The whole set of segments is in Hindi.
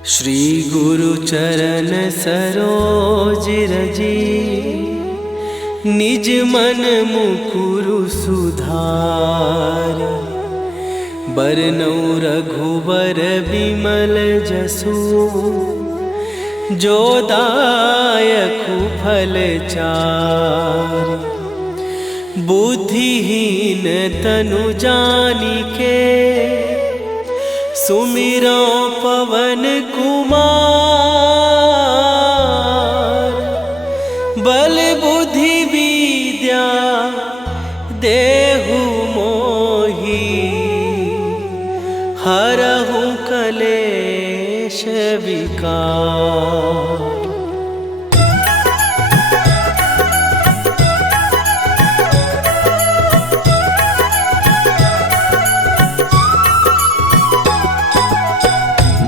श्री गुरु चरण सरोज रजी, निज मन मुकुरु सुधार। बरनौ रघुबर बिमल जसु, जो दायकु फल चार। बुद्धिहीन तनु जानिके, सुमिरो पवन कुमार। बल बुद्धि विद्या देहु मोहि, हरहु कलेश विकार।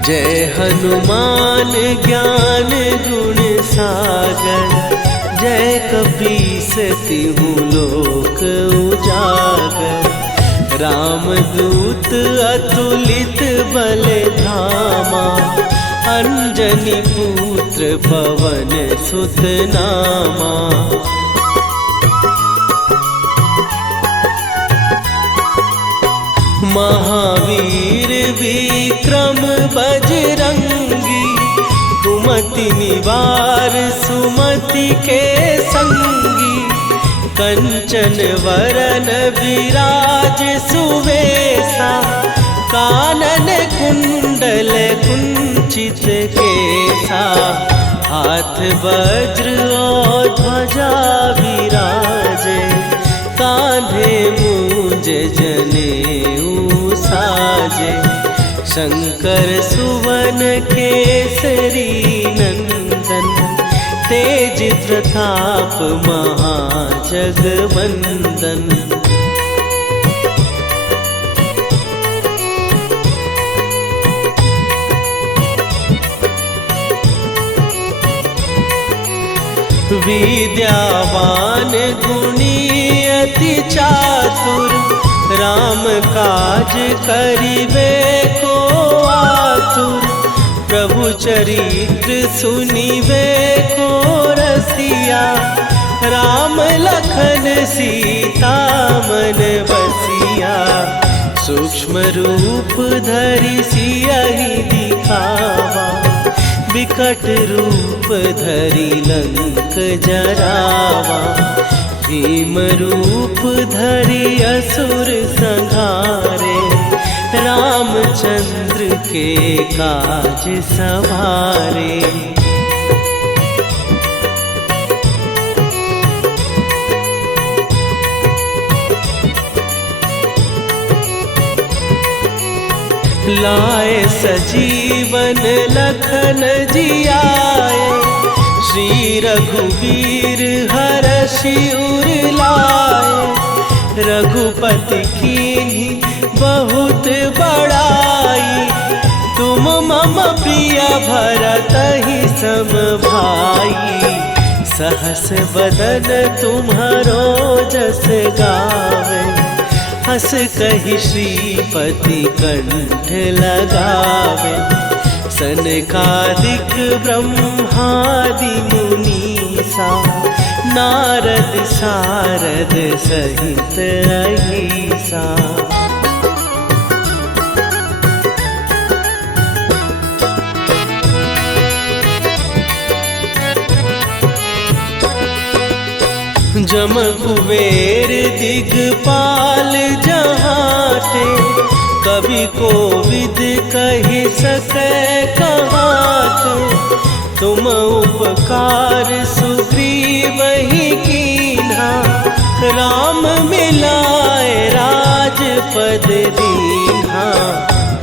जय हनुमान ज्ञान गुण सागर, जय कपीस तिहु लोक उजागर। रामदूत अतुलित बल धामा, अंजनी पुत्र पवन सुत नामा। महावीर विक्रम बजरंगी, कुमति निवार सुमति के संगी। कंचन वरन विराज सुवेशा, कानन कुंडल कुंचित केसा। हाथ वज्र और ध्वजा विराजे, कांधे मूंज जनेऊ साजे। शंकर सुवन केसरी नंदन, तेज प्रताप महाजगवंदन। विद्यावान गुणी अति चातुर, राम काज करिबे को आतुर। प्रभु चरित्र सुनिबे को रसिया, राम लखन सीता मन बसिया। सूक्ष्म रूप धरि सियहि दिखावा, विकट रूप धरि लंक जरावा। भीम रूप धरि असुर संहारे, रामचंद्र के काज सवारे। लाए सजीवन लखन जियाए, श्री रघुवीर हरषि उर लाए। रघुपति कीन्ही बहुत बड़ाई, तुम मम प्रिय भरतहि सम भाई। सहस बदन तुम्हारो जस गावे, हस कहि श्रीपति कंठ लगावे। सनकादिक ब्रह्मादि मुनीसा, नारद सारद सहित अहिसा। जम कुबेर दिगपाल जहाते, कवि कोविद कहि सकै कहाते। तुम उपकार सुग्रीवहि कीन्हा, राम मिलाए राजपद दीन्हा।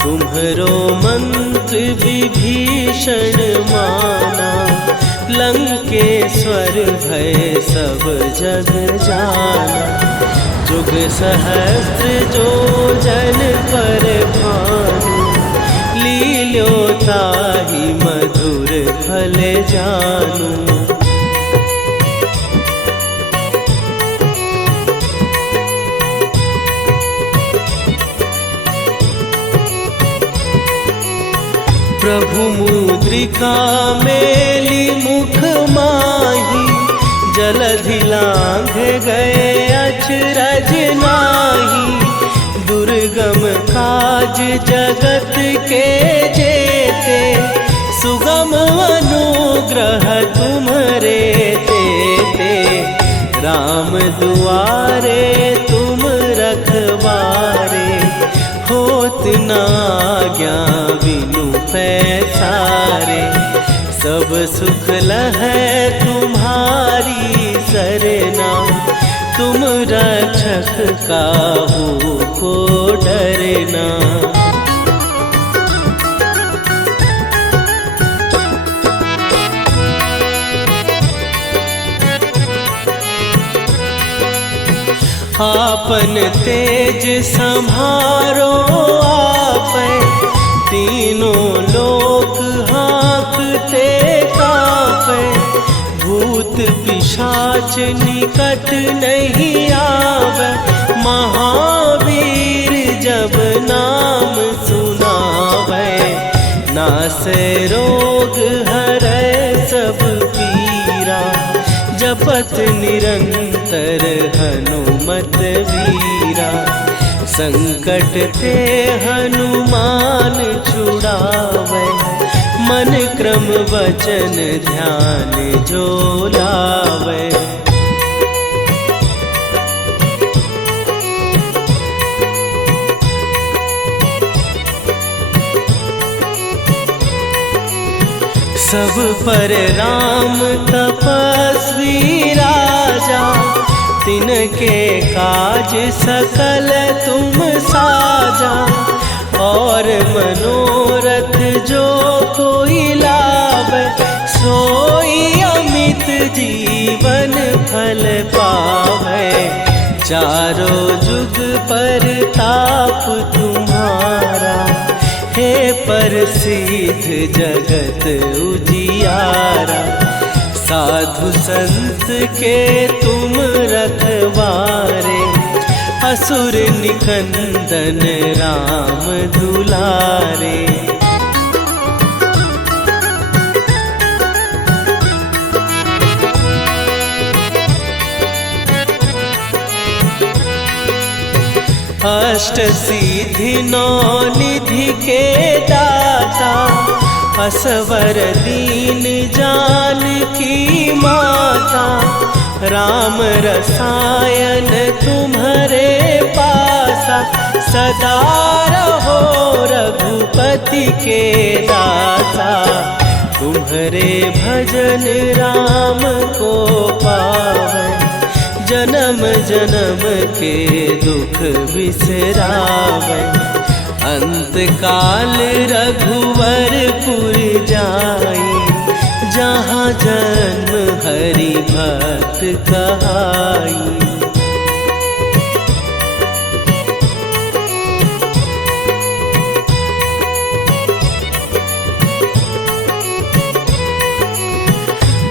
तुम्हरो मंत्र विभीषण माना, लंकेश्वर भय सब जग जाना। जुग सहस्त्र जो जन पर भानु, लील्यो ताहि मधुर फल जानू। प्रभु मुद्रिका मेली मुख माही, जलधि लांघ गए अचरज नाही। दुर्गम काज जगत के जेते, सुगम अनुग्रह तुम्हरे तेते। राम दुआरे तुम रखवारे, होत न आज्ञा बिनु पैसारे। सब सुख लहै तुम्हारी सरना, तुम रक्षक काहू को डरना। आपन तेज संभारो आपै, तीनों लोक हाँकते कांपै। भूत पिशाच निकट नहीं आवे, महावीर जब नाम सुनावे। नासै रोग हरै सब पीरा, जपत निरंतर हनुमत वीरा। संकट ते हनुमान छुड़ावे, मन क्रम वचन ध्यान जो लावे। सब पर राम तपस्वी राजा, तिनके काज सकल तुम साजा। और मनोरथ जो कोई लावे, सोई अमित जीवन फल पावे। चारों जुग पर ताप तुम्हारा, हे प्रसिद्ध जगत उजियारा। साधु संत के तुम रखवारे, असुर निकंदन राम दुलारे। अष्ट सिद्धि नौ निधि के दाता, असवर दीन जानकी माता। राम रसायन तुम्हारे पासा, सदा रहो रघुपति के दासा। तुम्हारे भजन राम को पावै, जन्म जन्म के दुख बिसरावै। अंत काल रघुवरपुर जाई, जहाँ जन्म हरि भक्त कहाई।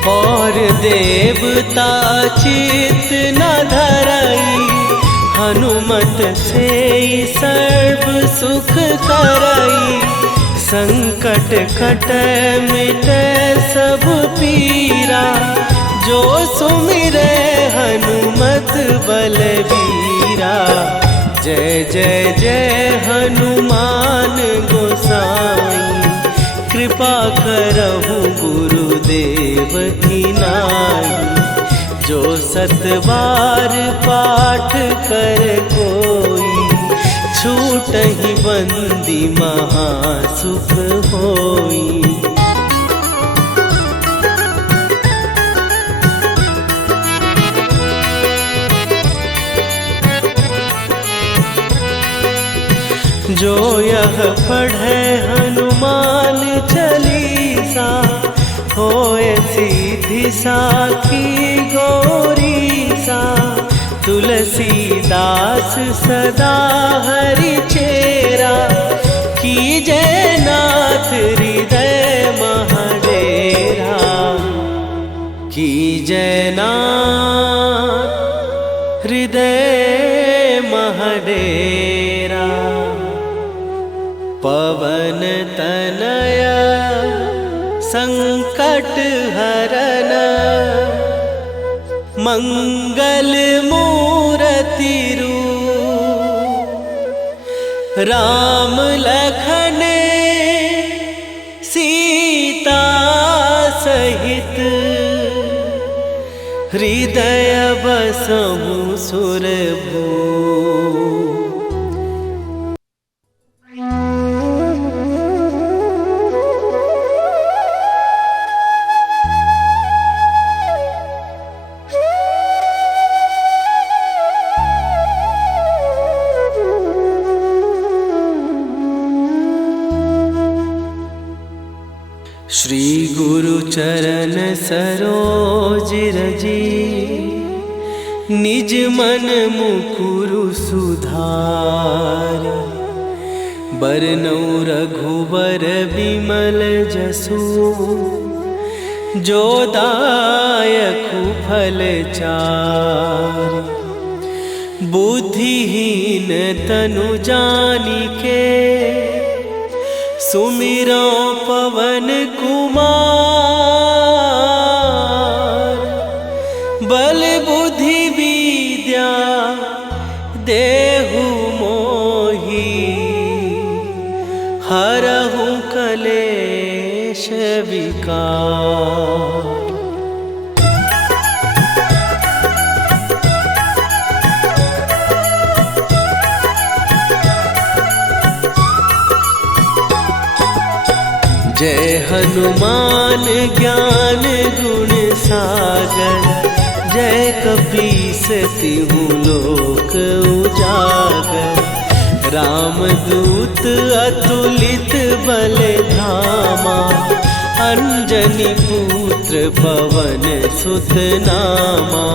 और देवता चित न धरई, हनुमत से सर्व सुख करई। संकट कटै मिटै सब पीरा, जो सुमिरै हनुमत बलबीरा। जय जय जय हनुमान गोसाई, कृपा करहु गुरुदेव की नाई। जो सतबार पाठ कर कोई, छूटहि बंदी महासुख होई। जो यह पढ़े हनुमान चालीसा, होए सीधी साखी गौरीसा। तुलसीदास सदा हरि चेरा, कीजय नाथ हृदय महडेरा। कीजय नाथ हृदय महडेरा। पवन तनय संकट हरन मंगल मूर्ति रूप राम लखन सीता सहित हृदय बसहु सुरभू। श्री गुरु चरण सरोज रजी निज मन मुकुरु सुधार। बरनउँ रघुबर बिमल जसु जो दायकु फल चार। बुद्धिहीन तनु जानिके सुमिरो पवन कुमार। बल बुद्धि विद्या देहु मोहि हरहु कलेश विकार। जय हनुमान ज्ञान गुण सागर। जय कपीस तिहु लोक उजागर। रामदूत अतुलित बल धामा। अंजनी पुत्र पवन सुत नामा।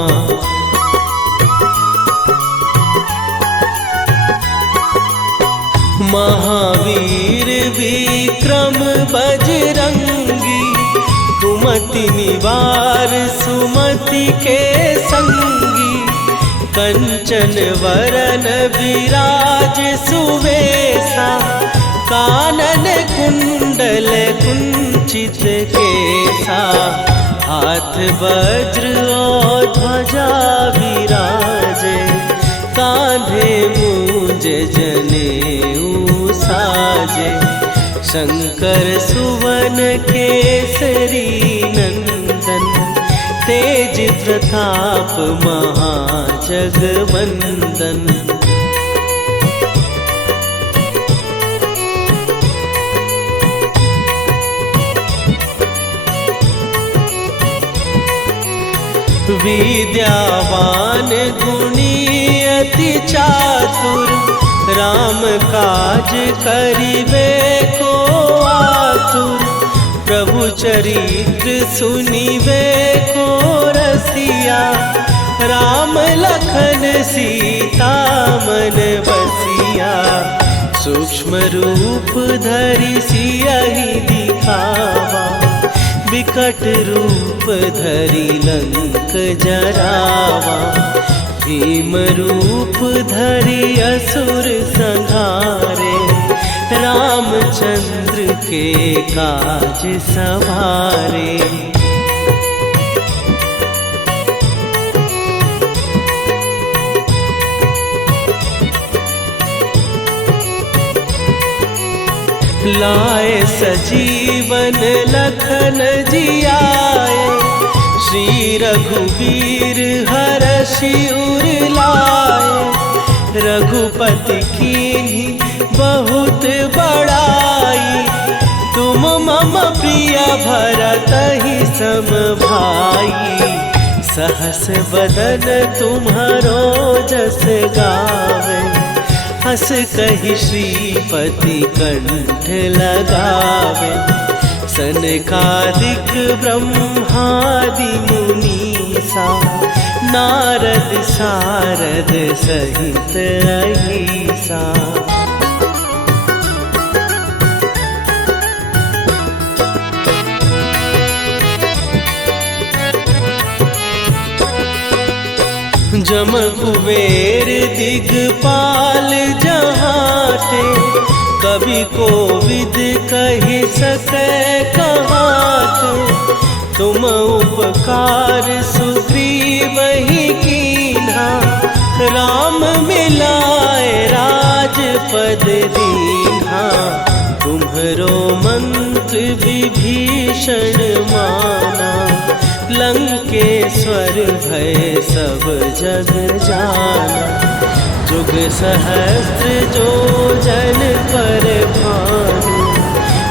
महावीर विक्रम बजरंगी। कुमति निवार सुमति के संगी। कंचन वरन विराज सुवेशा। कानन कुंडल कुंचित केसा। हाथ वज्र और ध्वजा विराजे। कांधे मूंज जनेऊ साजे। शंकर सुवन केसरी नंदन। तेज प्रताप महाजगवंदन। विद्यावान गुणी अति चातुर। राम काज करिबे को आतुर। प्रभु चरित्र सुनिबे को रसिया। राम लखन सीता मन बसिया। सूक्ष्म रूप धरि सियहि दिखावा। विकट रूप धरि लंक जरावा। भीम रूप धरि असुर संहारे। रामचंद्र के काज सवारे। लाए सजीवन लखन जियाए। श्री रघुवीर हरषि उर लाए। रघुपति कीन्ही बहुत बड़ाई। तुम मम प्रिय भरतहि सम भाई। सहस बदन तुम्हारो जस गावे। हस कहि श्रीपति कंठ लगावे। सनकादिक ब्रह्मादि मुनीसा। नारद सारद सहित अहिसा। जम कुबेर दिगपाल जहाते। कवि कोविद कहि सकै कहाते। तुम उपकार सुग्रीव ही कीन्हा, राम मिलाए राजपद दीन्हा। तुम्हरो मंत्र विभीषण माना, लंकेश्वर भय सब जग जाना। जुग सहस्त्र जो जन पर भानु,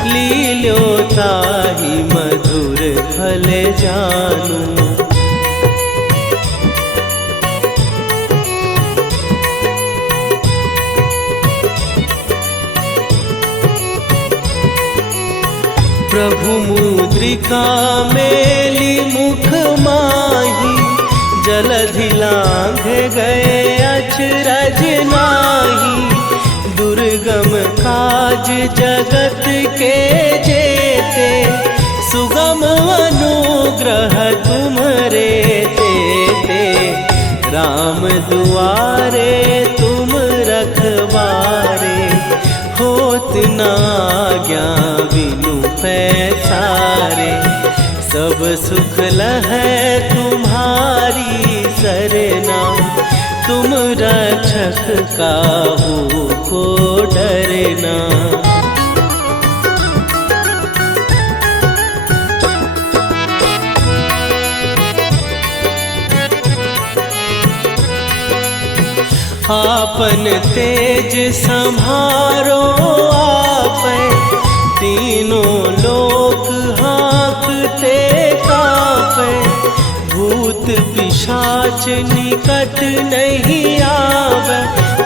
लील्यो ताहि मधुर फल जानू। प्रभु मुद्रिका मेली मुख माही, जलधि लांघ गए अचरज नाहि। दुर्गम काज जगत के जेते, सुगम अनुग्रह तुम्हरे तेते। राम दुआरे तुम रखवारे, होत न आज्ञा बिनु पैसारे। सब सुख लहै तुम्हारी सरना, तुम रक्षक काहू को डरना। आपन तेज संभारो आपै, तीनों लोक हाँकते कापै। भूत पिशाच निकट नहीं आवे,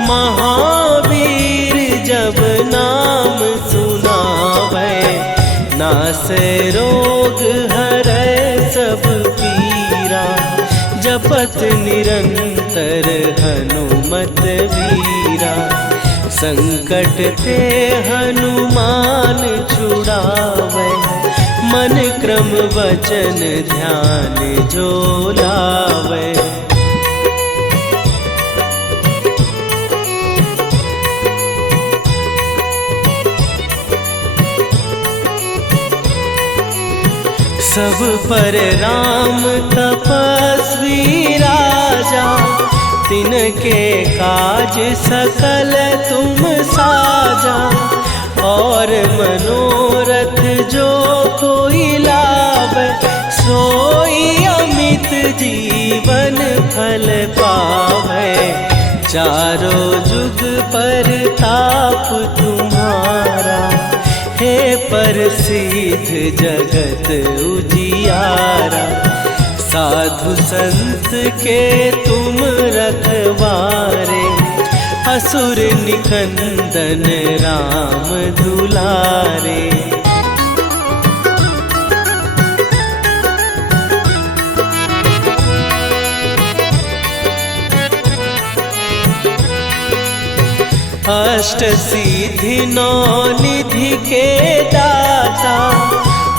महावीर जब नाम सुनावे। नासै रोग हरै सब पीरा, जपत निरंतर हनुमत वीरा। संकट ते हनुमान छुड़ावे, मन क्रम वचन ध्यान जो लावे। सब पर राम तपस्वी राजा, तिनके काज सकल तुम साजा। और मनोरथ जो कोई लावे, सोई अमित जीवन फल पावे। चारों जुग पर ताप तुम्हारा, हे प्रसिद्ध जगत उजियारा। साधु संत के तुम रखवारे, असुर निकंदन राम दुलारे। अष्ट सिद्धि नौ निधि के दाता,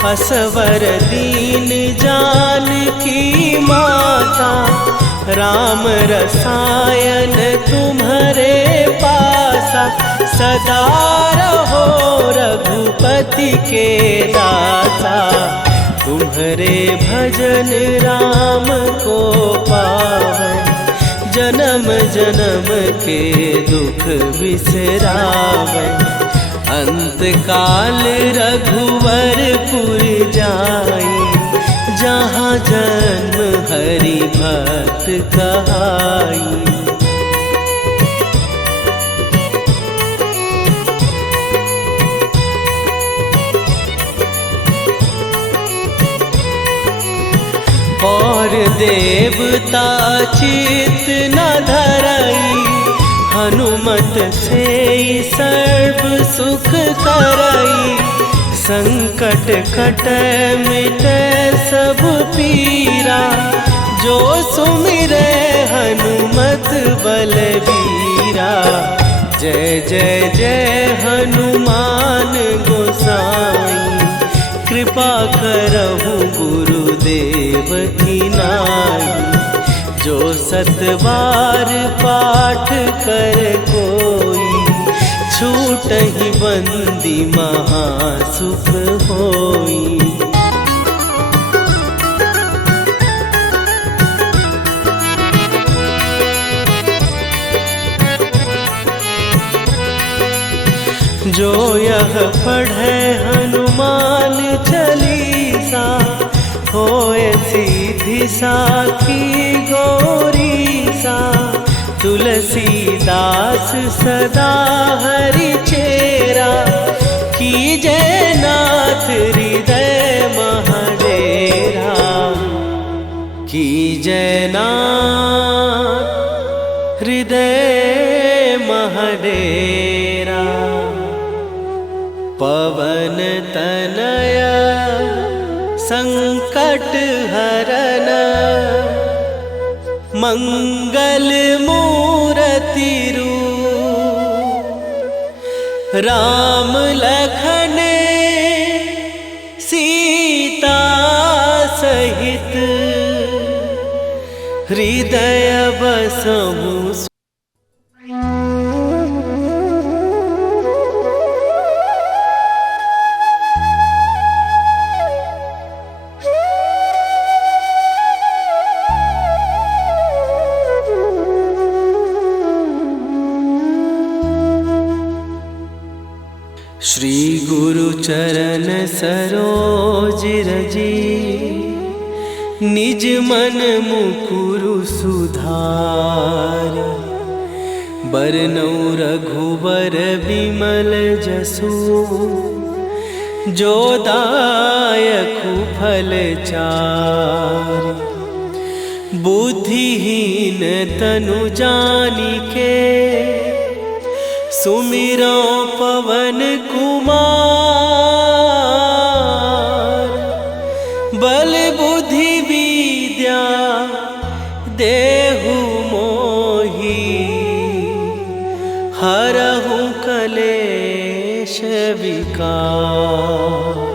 असवर दीन जानकी माता। राम रसायन तुम्हारे पासा, सदा रहो रघुपति के दासा। तुम्हारे भजन राम को पावे, जन्म जन्म के दुख बिसरावे। अंत काल रघुवरपुर जाई, जहाँ जन्म हरि भक्त कहाई। और देवता चित न धरई, हनुमत से सर्व सुख करई। संकट कटै मिटै सब पीरा, जो सुमिरै हनुमत बलबीरा। जय जय जय हनुमान गोसाई, कृपा करहु गुरुदेव की नाई। जो सतबार पाठ कर कोई, छूटहि बंदी महासुख होई। जो यह पढ़े हनुमान चालीसा, होए सीधी साखी गौरी सा। तुलसीदास सदा हरि चेरा, कीजय नाथ हृदय महडेरा। कीजय नाथ हृदय महडेरा। पवन तनय संकट हरन, मंगल मूरति रूप। राम लखन सीता सहित, हृदय बसहु। श्री गुरु चरण सरोज रजी, निज मन मुकुरु सुधार। बरनौ रघुबर विमल जसु, जो दायकु फल चार। बुद्धिहीन तनु जानिके, सुमिरो पवन कुमार। बल बुद्धि विद्या देहु मोहि, हरहु कलेश विकार।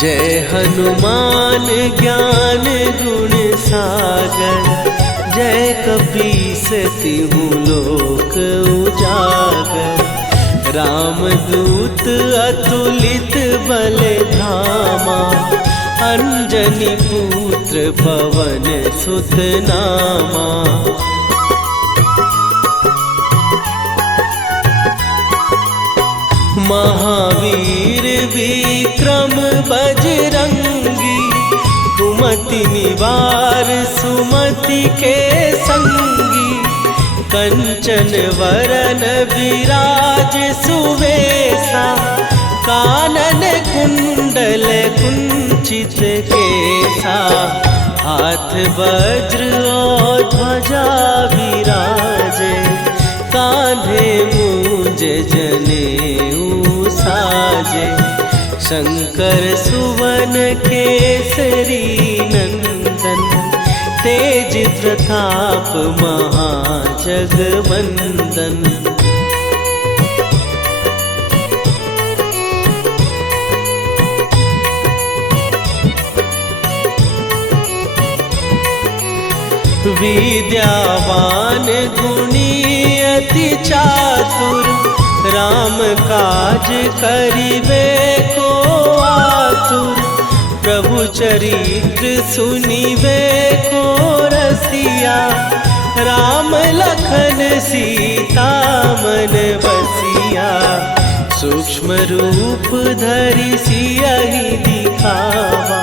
जय हनुमान ज्ञान गुण सागर, जय कपीस तिहु लोक उजागर। रामदूत अतुलित बल धामा, अंजनी पुत्र पवन सुत नामा। महावीर विक्रम बजरंगी, कुमति निवार सुमति के संगी। कंचन वरन विराज सुवेशा, कानन कुंडल कुंचित केसा। हाथ वज्र और ध्वजा विराजे, कांधे मूंज जनेऊ साजे। शंकर सुवन केसरी नंदन, तेज प्रताप महाजगवंदन। विद्यावान गुणी अति चातुर, राम काज करिबे को आतुर। प्रभु चरित्र सुनिबे को रसिया, राम लखन सीता मन बसिया। सूक्ष्म रूप धरि सियहि दिखावा,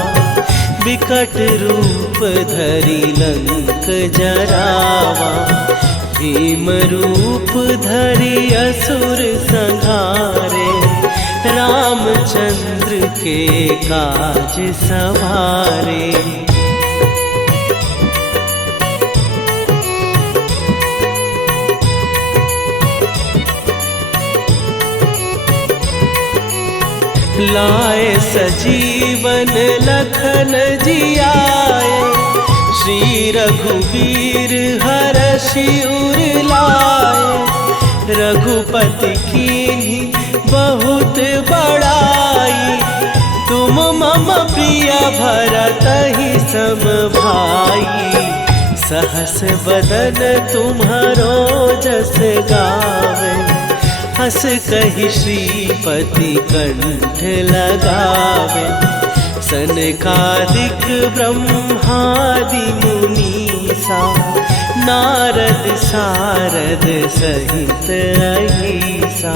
विकट रूप धरि लंक जरावा। भीम रूप धरि असुर संहारे, रामचंद्र के काज सवारे। लाए सजीवन लखन जियाए, श्री रघुवीर हरषि उर लाए। रघुपति कीन्ही बहुत बड़ाई, तुम मम प्रिय भरतहि सम भाई। सहस बदन तुम्हारो जस गावे, हस कहि श्रीपति कंठ लगावे। सनकादिक ब्रह्मादि मुनीसा नारद सारद सहित अहिसा।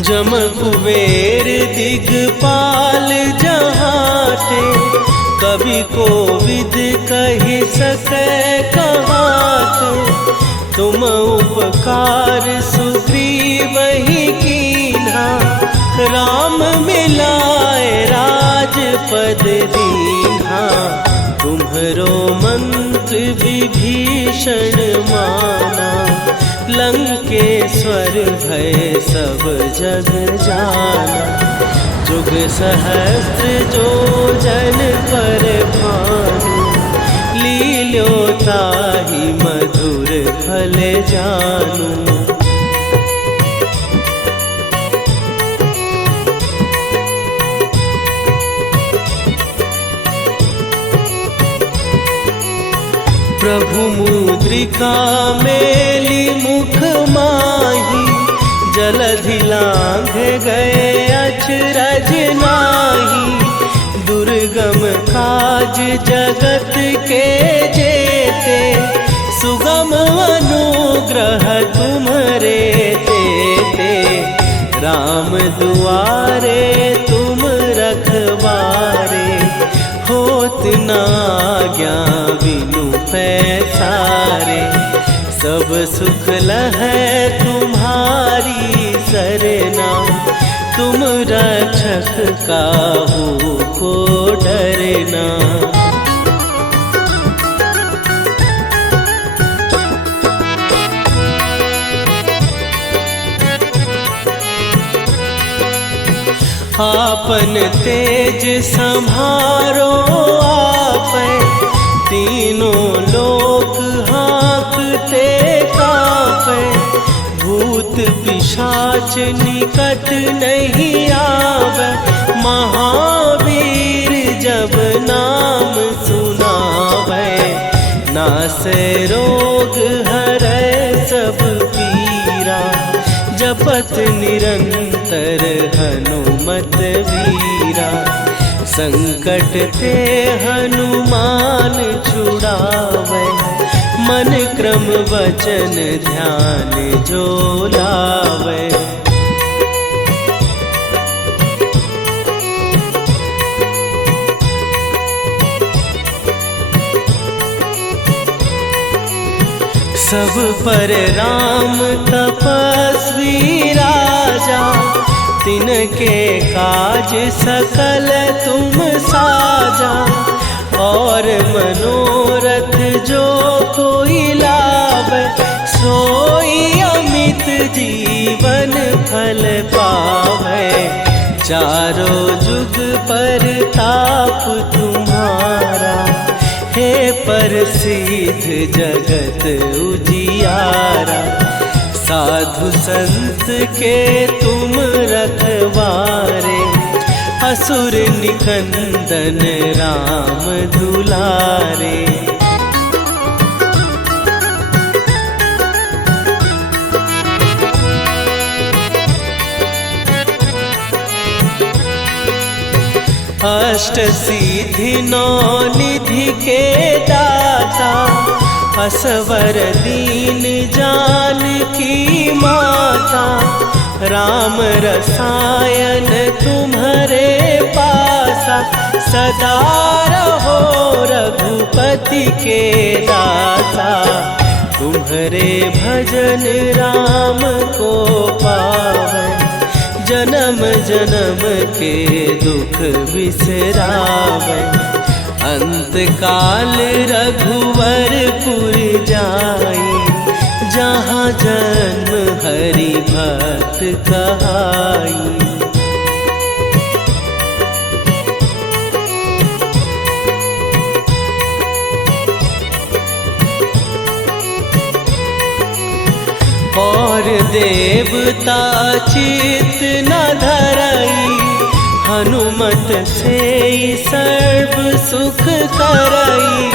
जम कुबेर दिगपाल जहाँ थे, कवि को विद कहि सकै कहाते। तुम उपकार सुग्रीव ही कीन्हा, राम मिलाए राजपद दीन्हा। तुम्हरो मंत्र विभीषण माना, लंकेश्वर भय सब जग जाना। जुग सहस्त्र जो जन पर भानु, लील्यो ताहि मधुर फल जानू। प्रभु मुद्रिका मेली मुख माही, जलधि लांघ गए अचरज नाही। दुर्गम काज जगत के जेते, सुगम अनुग्रह तुम्हरे तेते। राम दुआरे तुम रखवारे, होत न आज्ञा बिनु पैसारे। सब सुख लहै तुम्हारी सरना, तुम रक्षक काहू को डरना। आपन तेज संभारो आपै, तीनों लोक हाँकते कापै। भूत पिशाच निकट नहीं आवे, महावीर जब नाम सुनावे। नासै रोग हरै सब पीरा, जपत निरंतर हनुमत वीरा। संकट ते हनुमान छुड़ावे, मन क्रम वचन ध्यान जो लावे। सब पर राम तपस्वी राजा, तिनके काज सकल तुम साजा। और मनोरथ जो कोई लावे, सोई अमित जीवन फल पावे। चारों जुग पर ताप तुम्हारा, हे प्रसिद्ध जगत उजियारा। साधु संत के तुम रखवारे, असुर निकंदन राम दुलारे। अष्ट सिद्धि नौ निधि के दाता, असवर दीन जानकी माता। राम रसायन तुम्हारे पासा, सदा रहो रघुपति के दासा। तुम्हारे भजन राम को पावे, जन्म जन्म के दुख बिसरावे। अंत काल रघुवरपुर जाई, जहाँ जन्म हरि भक्त कहाई। और देवता चित न धरई, हनुमत से सर्व सुख करई।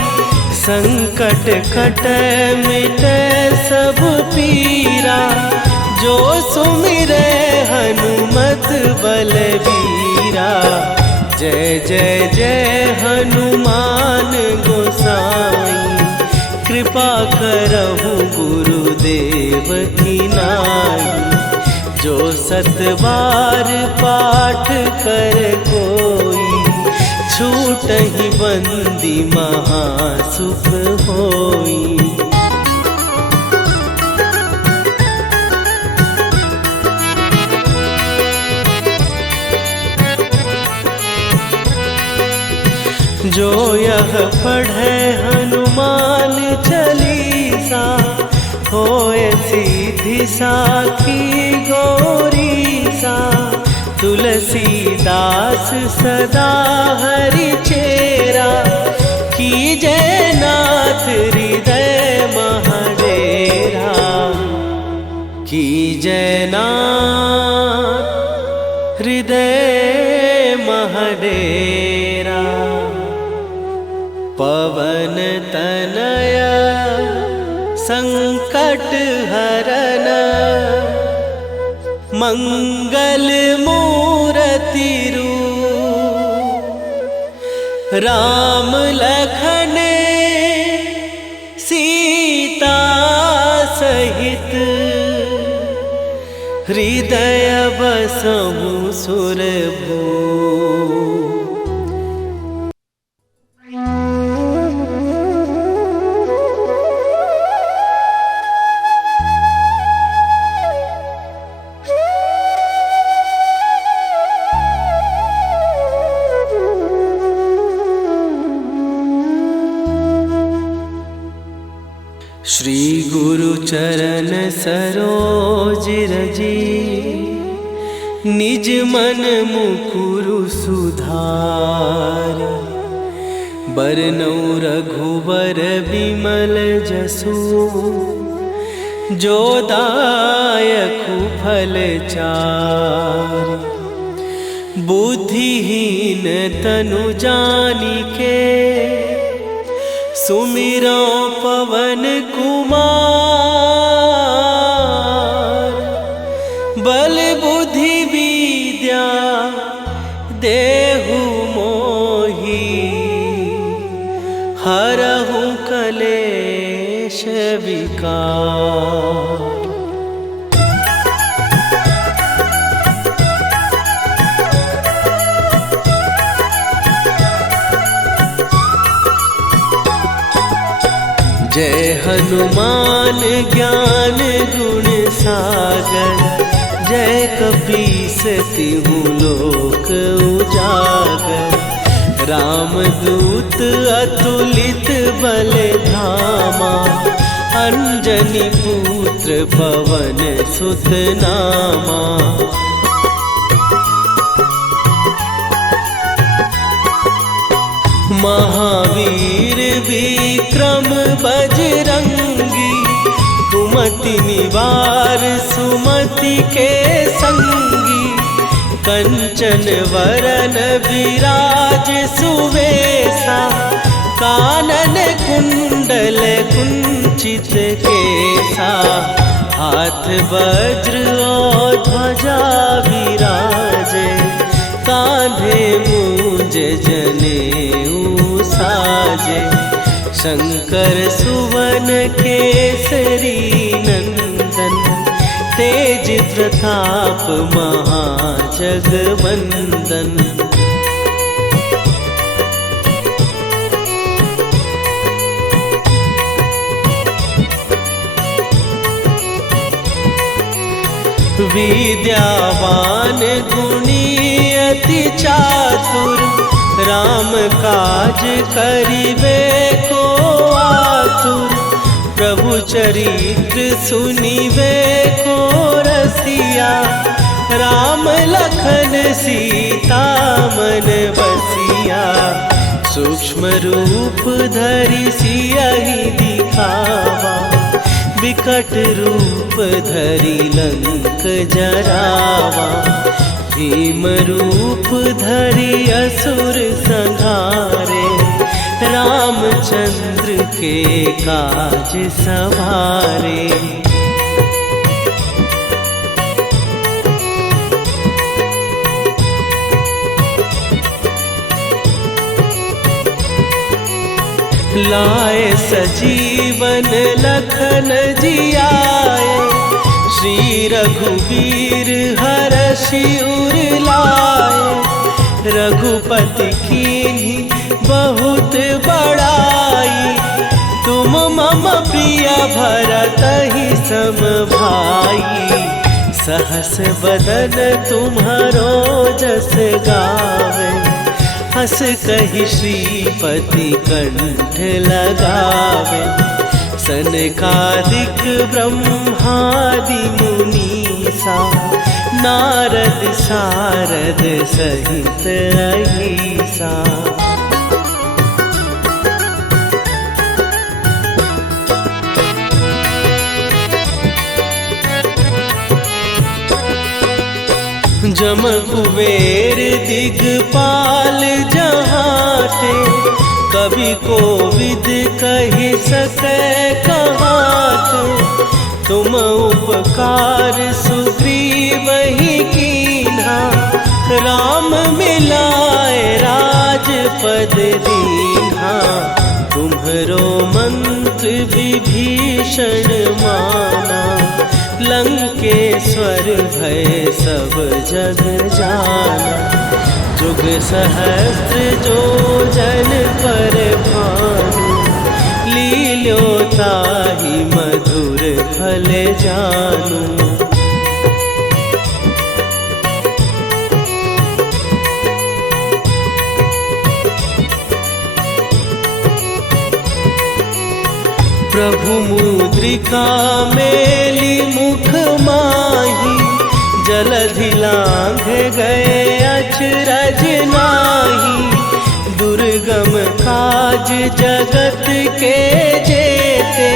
संकट कटे मिटे सब पीरा, जो सुमिरे हनुमत बलबीरा। जय जय जय हनुमान गोसाई, कृपा करहु गुरुदेव की नाई। जो 7 बार पाठ कर कोई, छूटहि बंदी महासुख होई। जो यह पढ़े हनुमान चालीसा, होए सीधी साखी गौरीसा। तुलसीदास सदा हरि चेरा, कीजय नाथ हृदय महडेरा। कीजय नाथ हृदय महडेरा। पवन तनया संकट हरन, मंगल मूर्ति रूप। राम लखन सीता सहित, हृदय बसहु सुरभूप। श्री गुरु चरण सरोज रजी, निज मन मुकुरु सुधार। बरनउँ रघुबर बिमल जसु, जो दायकु फल चारि। बुद्धिहीन तनु जानिके, सुमिरो पवन कुमार। बल बुद्धि विद्या देहु मोहि, हरहु कलेश विकार। जय हनुमान ज्ञान गुण सागर, जय कपीस तिहु लोक उजागर। रामदूत अतुलित बल धामा, अंजनी पुत्र पवन सुत नामा। महावीर विक्रम बजरंगी, कुमति निवार सुमति के संगी। कंचन वरन विराज सुवेशा, कानन कुंडल कुंचित केसा। हाथ वज्र और ध्वजा विराजे, कांधे मूंज जनेऊ साजे। शंकर सुवन केसरी नंदन, तेज प्रताप महाजगवंदन। विद्यावान गुणी अति चातुर, राम काज करिबे को आतुर। प्रभु चरित्र सुनिबे को रसिया, राम लखन सीता मन बसिया। सूक्ष्म रूप धरि सियहि दिखावा, विकट रूप धरि लंक जरावा। भीम रूप धरि असुर संहारे, रामचंद्र के काज सवारे। लाए सजीवन लखन जियाए, श्री रघुवीर हरषि उर लाए। रघुपति कीन्ही बहुत बड़ाई, तुम मम प्रिय भरतहि सम भाई। सहस बदन तुम्हारो जस गावे, हस कहि श्रीपति कंठ लगावे। सनकादिक ब्रह्मादि मुनीसा, नारद सारद सहित अहिसा। जम कुबेर दिगपाल जहाते, कवि कोविद कहि सकै कहाते। तुम उपकार सुग्रीवहि कीन्हा, राम मिलाए राजपद दीन्हा। तुम्हरो मंत्र विभीषण माना, लंकेश्वर भय सब जग जाना। जुग सहस्त्र जो जन पर भानु, लील्यो ताहि मधुर फल जानू। प्रभु मुद्रिका मेली मुख माही, जलधि लांघ गए अचरज नाही। दुर्गम काज जगत के जेते,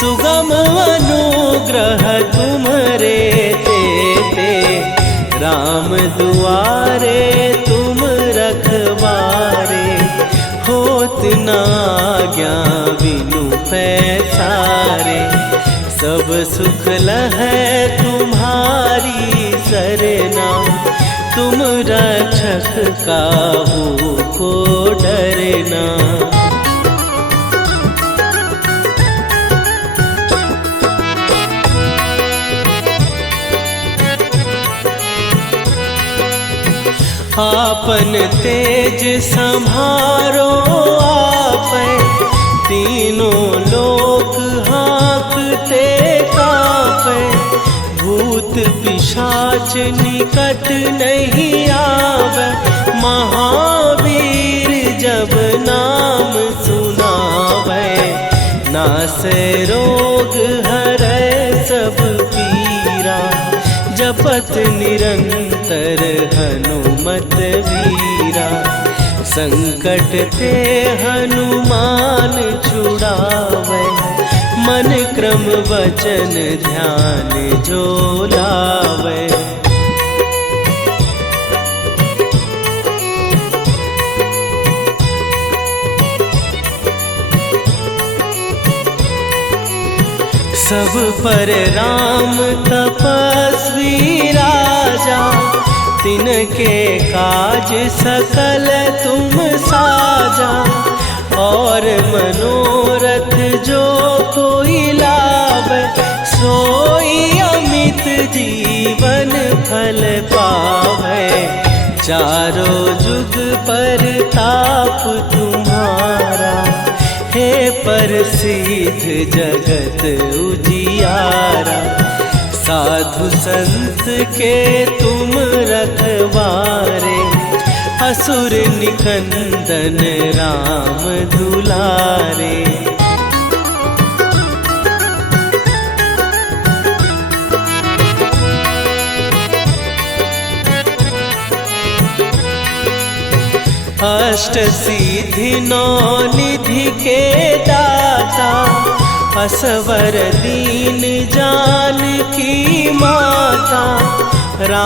सुगम अनुग्रह तुम्हरे तेते। राम दुआरे तुम रखवारे, होत न आज्ञा बिनु पैसारे। सब सुख लहै तुम्हारी सरना, तुम रक्षक काहू को डरना। आपन तेज सम्हारो आपै, तीनों लोक हाँकते कांपै। भूत पिशाच निकट नहीं आवे, महावीर जब नाम सुनावे। नासै रोग हरै सब पीरा, जपत निरंतर हनुमत वीरा। संकट ते हनुमान छुड़ावे, मन क्रम वचन ध्यान जो लावे। सब पर राम तपस्वी राजा, तिनके काज सकल तुम साजा। और मनोरथ जो कोई लावे, सोई अमित जीवन फल पावे। चारों जुग पर ताप तुम्हारा, हे प्रसिद्ध जगत उजियारा। साधु संत के तुम रखवारे, असुर निकंदन राम दुलारे। अष्ट सिद्धि नौ निधि के दाता, असवर दीन जानकी माता। राम